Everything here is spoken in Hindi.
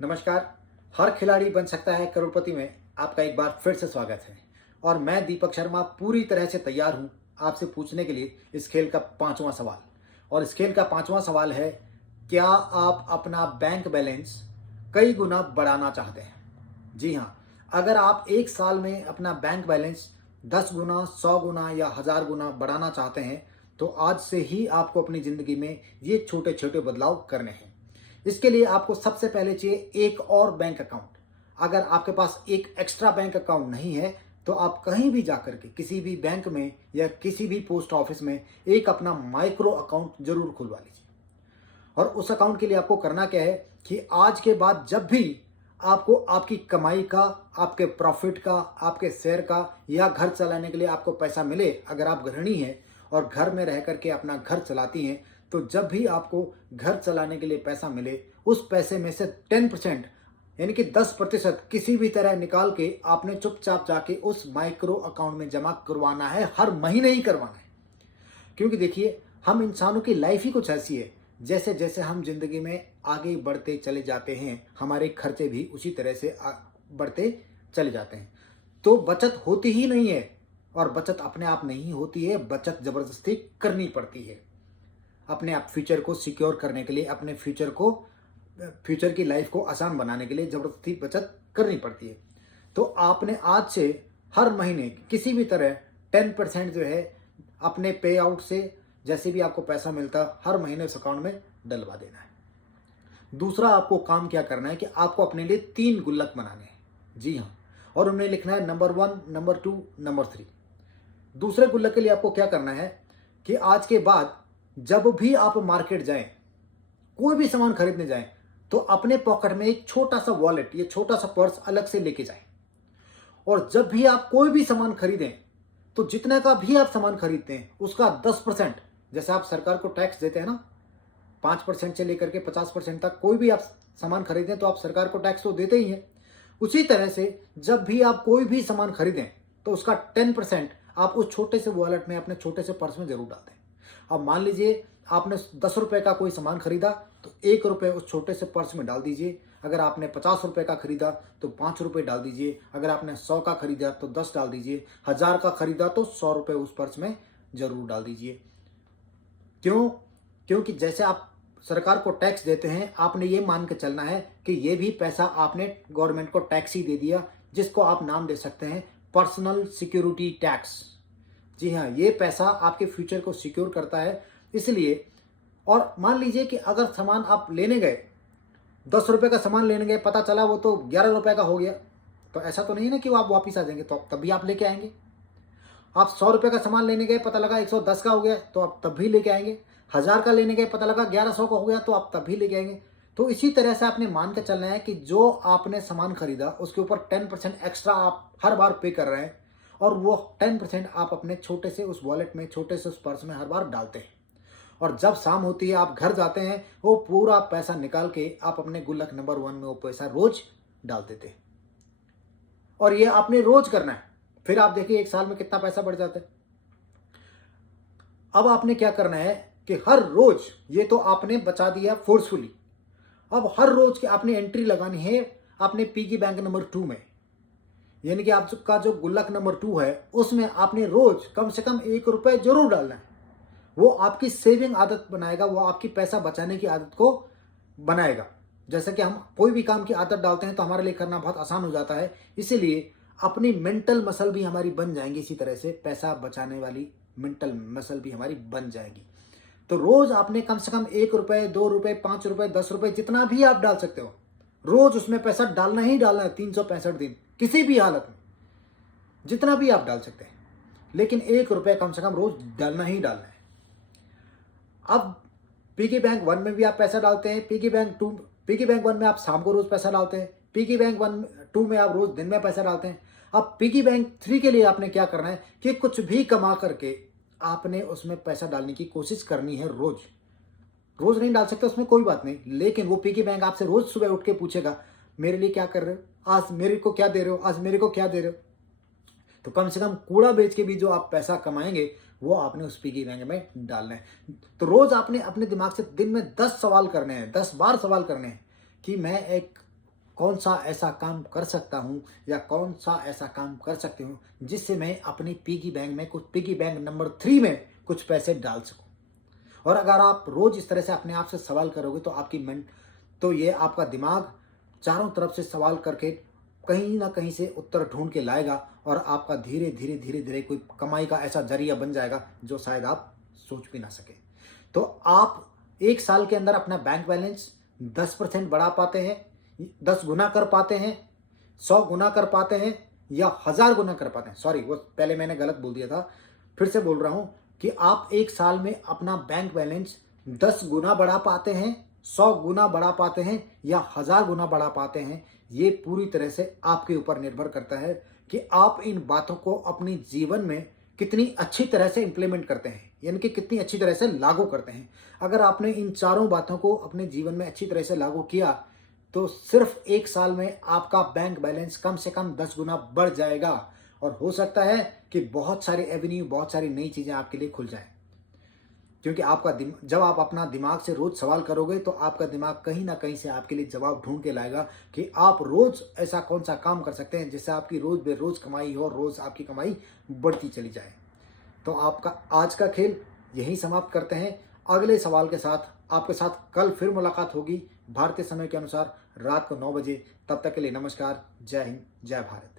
नमस्कार। हर खिलाड़ी बन सकता है करोड़पति में आपका एक बार फिर से स्वागत है। और मैं दीपक शर्मा पूरी तरह से तैयार हूं आपसे पूछने के लिए इस खेल का पांचवा सवाल। और इस खेल का पांचवा सवाल है, क्या आप अपना बैंक बैलेंस कई गुना बढ़ाना चाहते हैं? जी हाँ, अगर आप एक साल में अपना बैंक बैलेंस 10 गुना, 100 गुना या 1000 गुना बढ़ाना चाहते हैं तो आज से ही आपको अपनी ज़िंदगी में ये छोटे छोटे बदलाव करने हैं। इसके लिए आपको सबसे पहले चाहिए एक और बैंक अकाउंट। अगर आपके पास एक एक्स्ट्रा बैंक अकाउंट नहीं है तो आप कहीं भी जाकर के किसी भी बैंक में या किसी भी पोस्ट ऑफिस में एक अपना माइक्रो अकाउंट जरूर खुलवा लीजिए। और उस अकाउंट के लिए आपको करना क्या है कि आज के बाद जब भी आपको आपकी कमाई का, आपके प्रॉफिट का, आपके शेयर का या घर चलाने के लिए आपको पैसा मिले, अगर आप गृहिणी हैं और घर में रह करके अपना घर चलाती हैं, तो जब भी आपको घर चलाने के लिए पैसा मिले उस पैसे में से 10% यानी कि 10% किसी भी तरह निकाल के आपने चुपचाप जाके उस माइक्रो अकाउंट में जमा करवाना है। हर महीने ही करवाना है। क्योंकि देखिए, हम इंसानों की लाइफ ही कुछ ऐसी है, जैसे जैसे हम जिंदगी में आगे बढ़ते चले जाते हैं हमारे खर्चे भी उसी तरह से बढ़ते चले जाते हैं। तो बचत होती ही नहीं है। और बचत अपने आप नहीं होती है, बचत जबरदस्ती करनी पड़ती है। अपने आप फ्यूचर को सिक्योर करने के लिए, अपने फ्यूचर की लाइफ को आसान बनाने के लिए जबरदस्ती बचत करनी पड़ती है। तो आपने आज से हर महीने किसी भी तरह 10% जो है अपने पे आउट से, जैसे भी आपको पैसा मिलता हर महीने उस अकाउंट में डलवा देना है। दूसरा आपको काम क्या करना है कि आपको अपने लिए 3 गुल्लक बनाने हैं। जी हाँ, और उन्हें लिखना है नंबर 1, नंबर 2, नंबर 3। दूसरे गुल्लक के लिए आपको क्या करना है कि आज के बाद जब भी आप मार्केट जाएं, कोई भी सामान खरीदने जाएं, तो अपने पॉकेट में एक छोटा सा वॉलेट, ये छोटा सा पर्स अलग से लेके जाएं। और जब भी आप कोई भी सामान खरीदें तो जितना का भी आप सामान खरीदते हैं उसका 10%, जैसे आप सरकार को टैक्स देते हैं ना, 5% से लेकर के 50% तक कोई भी आप सामान खरीदें तो आप सरकार को टैक्स तो देते ही हैं। उसी तरह से जब भी आप कोई भी सामान खरीदें तो उसका 10% आप उस छोटे से वॉलेट में, अपने छोटे से पर्स में जरूर डाल दें। अब मान लीजिए आपने 10 रुपए का कोई सामान खरीदा तो 1 रुपए उस छोटे से पर्स में डाल दीजिए। अगर आपने 50 रुपए का खरीदा तो 5 रुपए डाल दीजिए। अगर आपने 100 का खरीदा तो 10 डाल दीजिए। 1000 का खरीदा तो 100 रुपए उस पर्स में जरूर डाल दीजिए। क्यों? क्योंकि जैसे आप सरकार को टैक्स देते हैं, आपने ये मान के चलना है कि ये भी पैसा आपने गवर्नमेंट को टैक्स ही दे दिया, जिसको आप नाम दे सकते हैं पर्सनल सिक्योरिटी टैक्स। जी हाँ, ये पैसा आपके फ्यूचर को सिक्योर करता है। इसलिए, और मान लीजिए कि अगर सामान आप लेने गए, 10 रुपए का सामान लेने गए, पता चला वो तो 11 रुपए का हो गया, तो ऐसा तो नहीं है ना कि वो आप वापिस आ जाएंगे, तो तब भी आप लेके आएंगे। आप 100 रुपए का सामान लेने गए, पता लगा 110 का हो गया, तो आप तब भी लेके आएंगे। 1000 का लेने गए, पता लगा 1100 का हो गया, तो आप तब भी लेके आएंगे। तो इसी तरह से आपने मान के चलना है कि जो आपने सामान खरीदा उसके ऊपर 10% एक्स्ट्रा आप हर बार पे कर रहे हैं, और वो 10% आप अपने छोटे से उस वॉलेट में, छोटे से उस पर्स में हर बार डालते हैं। और जब शाम होती है, आप घर जाते हैं, वो पूरा पैसा निकाल के आप अपने गुल्लक नंबर 1 में वो पैसा रोज डाल देते हैं। और ये आपने रोज करना है। फिर आप देखिए एक साल में कितना पैसा बढ़ जाता है। अब आपने क्या करना है कि हर रोज, ये तो आपने बचा दिया फोर्सफुली, अब हर रोज की आपने एंट्री लगानी है अपने पिगी बैंक नंबर 2 में। यानी कि आपका जो गुल्लक नंबर 2 है उसमें आपने रोज कम से कम 1 रुपए जरूर डालना है। वो आपकी सेविंग आदत बनाएगा, वो आपकी पैसा बचाने की आदत को बनाएगा। जैसे कि हम कोई भी काम की आदत डालते हैं तो हमारे लिए करना बहुत आसान हो जाता है। इसीलिए अपनी मेंटल मसल भी हमारी बन जाएंगी, इसी तरह से पैसा बचाने वाली मेंटल मसल भी हमारी बन जाएगी। तो रोज आपने कम से कम 1 रुपए, 2 रुपए, 5 रुपए, 10 रुपए, जितना भी आप डाल सकते हो, रोज उसमें पैसा डालना ही डालना है। 365 दिन, किसी भी हालत में, जितना भी आप डाल सकते हैं, लेकिन 1 रुपए कम से कम रोज डालना ही डालना है। अब पिगी बैंक 1 में भी आप पैसा डालते हैं, पिगी बैंक 1 में आप शाम को रोज पैसा डालते हैं, पिगी बैंक 2 में आप रोज दिन में पैसा डालते हैं। अब पिगी बैंक 3 के लिए आपने क्या करना है कि कुछ भी कमा करके आपने उसमें पैसा डालने की कोशिश करनी है। रोज रोज नहीं डाल सकते, उसमें कोई बात नहीं, लेकिन वो पिगी बैंक आपसे रोज सुबह उठ के पूछेगा, मेरे लिए क्या कर रहे हो आज, मेरे को क्या दे रहे हो आज, मेरे को क्या दे रहे हो। तो कम से कम कूड़ा बेच के भी जो आप पैसा कमाएंगे वो आपने उस पिगी बैंक में डालना है। तो रोज आपने अपने दिमाग से दिन में 10 सवाल करने हैं, 10 बार सवाल करने हैं कि मैं एक कौन सा ऐसा काम कर सकता हूँ या कौन सा ऐसा काम कर सकती हूँ जिससे मैं अपनी पिगी बैंक में कुछ पिगी बैंक नंबर 3 में कुछ पैसे डाल सकूँ। और अगर आप रोज इस तरह से अपने आप से सवाल करोगे तो आपकी मन तो ये आपका दिमाग चारों तरफ से सवाल करके कहीं ना कहीं से उत्तर ढूंढ के लाएगा और आपका धीरे धीरे धीरे धीरे कोई कमाई का ऐसा जरिया बन जाएगा जो शायद आप सोच भी ना सके। तो आप एक साल के अंदर अपना बैंक बैलेंस 10% बढ़ा पाते हैं, 10 गुना कर पाते हैं, 100 गुना कर पाते हैं या 1000 गुना कर पाते हैं। सॉरी, वो पहले मैंने गलत बोल दिया था, फिर से बोल रहा हूं कि आप एक साल में अपना बैंक बैलेंस 10 गुना बढ़ा पाते हैं, 100 गुना बढ़ा पाते हैं या 1000 गुना बढ़ा पाते हैं। ये पूरी तरह से आपके ऊपर निर्भर करता है कि आप इन बातों को अपनी जीवन में कितनी अच्छी तरह से इंप्लीमेंट करते हैं, यानी कि कितनी अच्छी तरह से लागू करते हैं। अगर आपने इन चारों बातों को अपने जीवन में अच्छी तरह से लागू किया तो सिर्फ एक साल में आपका बैंक बैलेंस कम से कम 10 गुना बढ़ जाएगा और हो सकता है कि बहुत सारी एवेन्यू, बहुत सारी नई चीज़ें आपके लिए खुल जाएं। क्योंकि जब आप अपना दिमाग से रोज सवाल करोगे तो आपका दिमाग कहीं ना कहीं से आपके लिए जवाब ढूंढ के लाएगा कि आप रोज ऐसा कौन सा काम कर सकते हैं जिससे आपकी रोज बेरोज कमाई हो और रोज आपकी कमाई बढ़ती चली जाए। तो आपका आज का खेल यहीं समाप्त करते हैं। अगले सवाल के साथ आपके साथ कल फिर मुलाकात होगी भारतीय समय के अनुसार रात को 9 बजे। तब तक के लिए नमस्कार, जय हिंद, जय भारत।